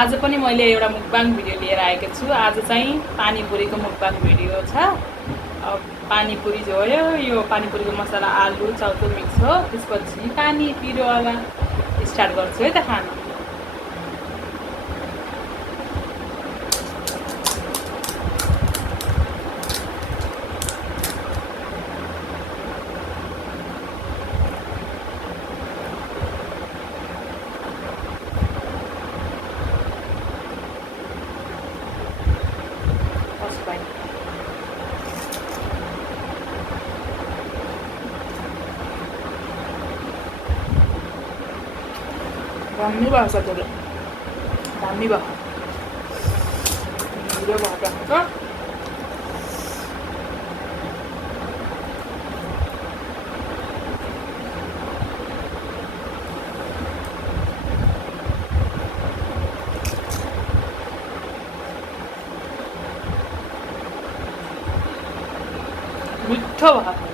आज पनि मैले एउटा मुक्बाङ भिडियो लिएर आएको छु। आज चाहिँ पानीपुरीको मुक्बाङ भिडियो छ। पानीपुरी जो हो यो पानीपुरीको मसला आलु चाउचाउ मिक्स हो। त्यसपछि पानी पिरोवाला स्टार्ट गर्छु है त खान। दामी भयो सधैँ दामी भयो भिडियो भएको मिठो भयो।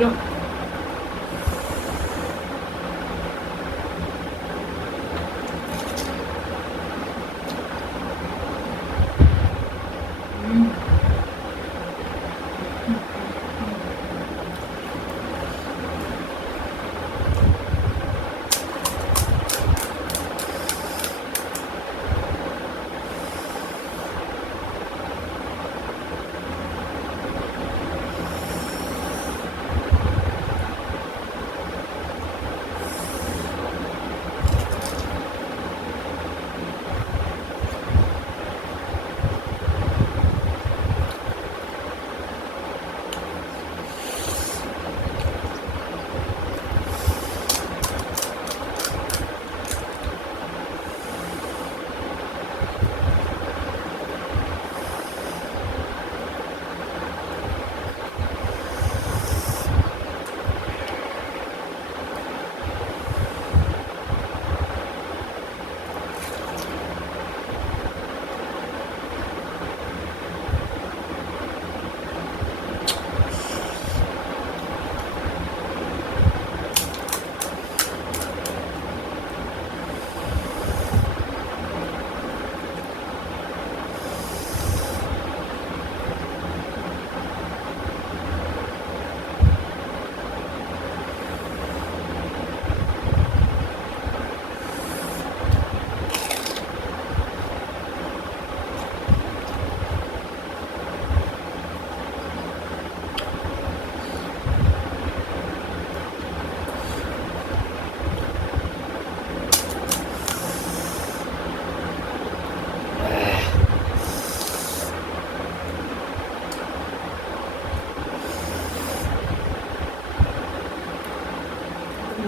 Yo.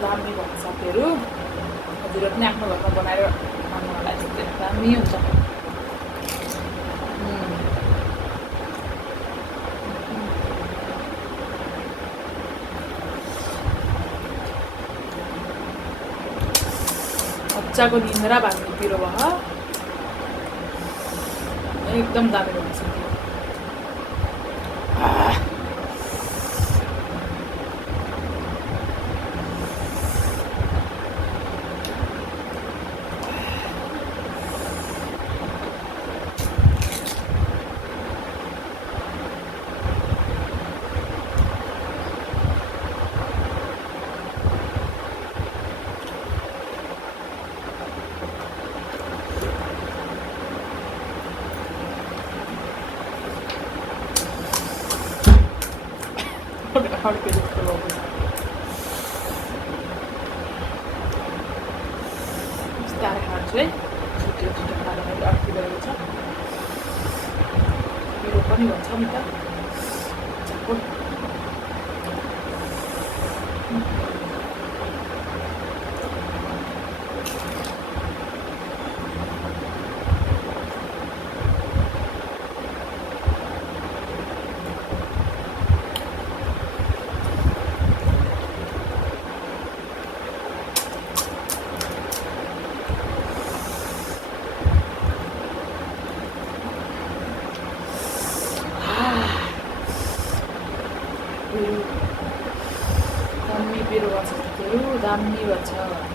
दामी भन्छ साथीहरू हजुर पनि आफ्नो घरमा बनाएर खानु होला चाहिँ दामी हुन्छ बच्चाको निन्द्रा भाग्ने पिरो भयो एकदम दामी भन्छ खड्के जस्तो भएको छ। बिस्तारै खान्छु है, छिटो छिटो खाँदा मैले अड्की रहेको छ। पिरो पनि भन्छ नि त चक्को। दामी पिरो भएको छ साथीहरू, दामी भएको छ।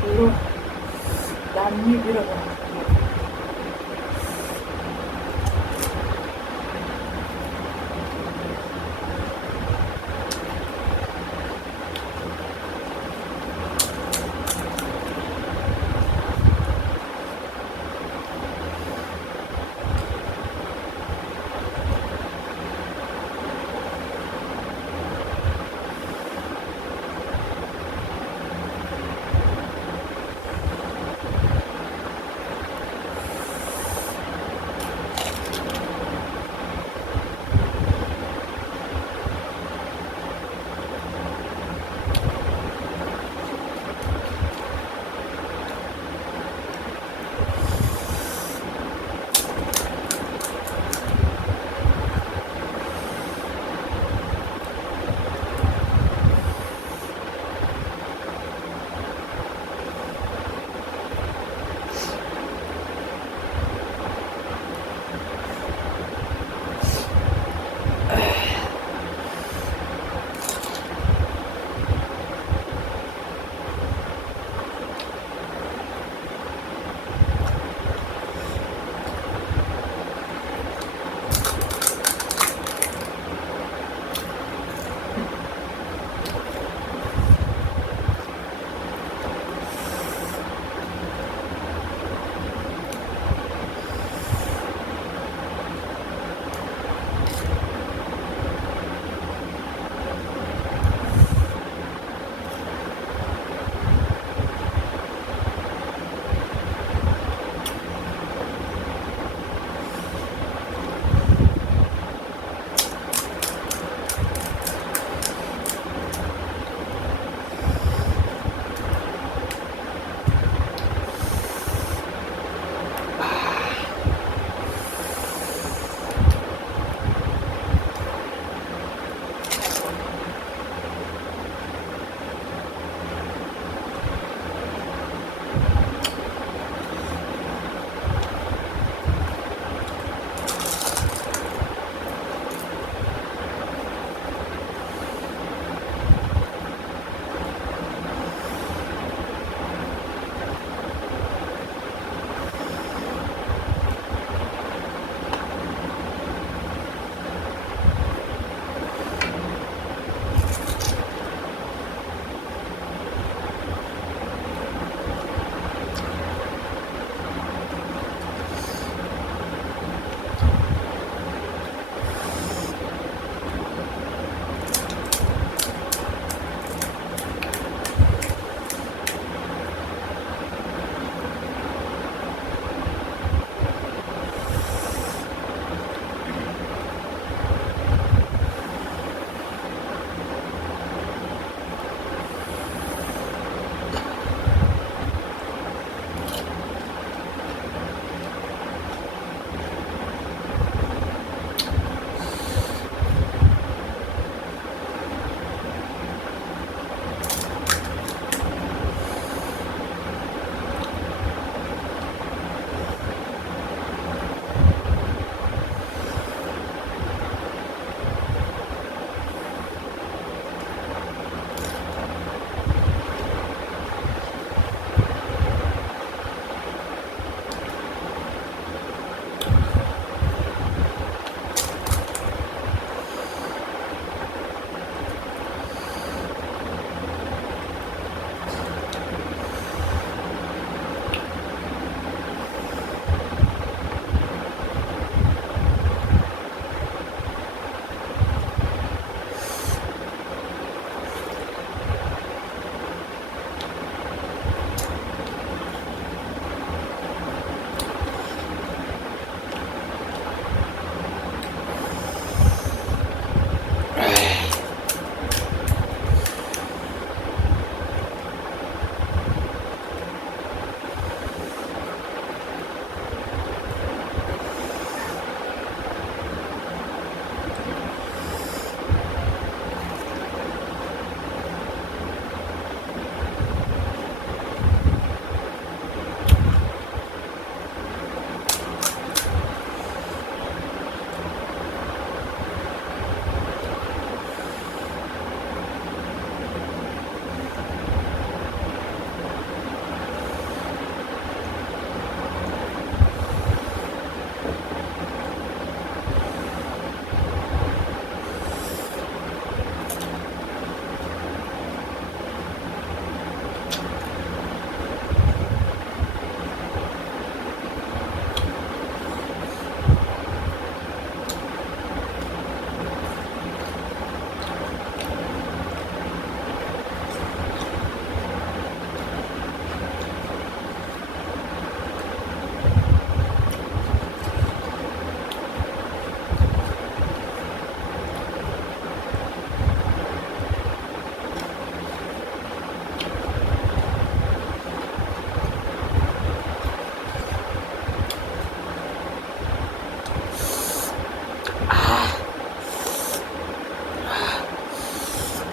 पिरो दामी पिरो भयो।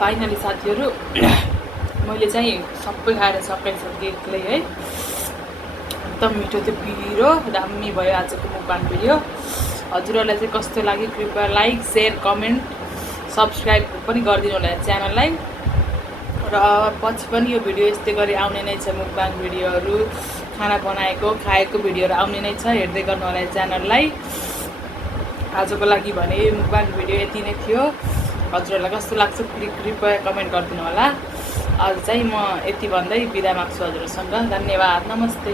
फाइनली साथीहरू मैले चाहिँ सबै खाएर सकाइसकेँ एक्लै है। एकदम मिठो थियो, पिरो दामी भयो आजको मुखबाङ भिडियो। हजुरहरूलाई चाहिँ कस्तो लाग्यो कृपया लाइक सेयर कमेन्ट सब्सक्राइब पनि गरिदिनु होला च्यानललाई। र पछि पनि यो भिडियो यस्तै गरी आउने नै छ, मुखबाङ भिडियोहरू खाना बनाएको खाएको भिडियोहरू आउने नै छ, हेर्दै गर्नु होला च्यानललाई। आजको लागि भने मुखबाङ भिडियो यति नै थियो। हजुरहरूलाई कस्तो लाग्छ कृपया कमेन्ट गरिदिनु होला। आज चाहिँ म यति भन्दै बिदा माग्छु हजुरहरूसँग। धन्यवाद, नमस्ते।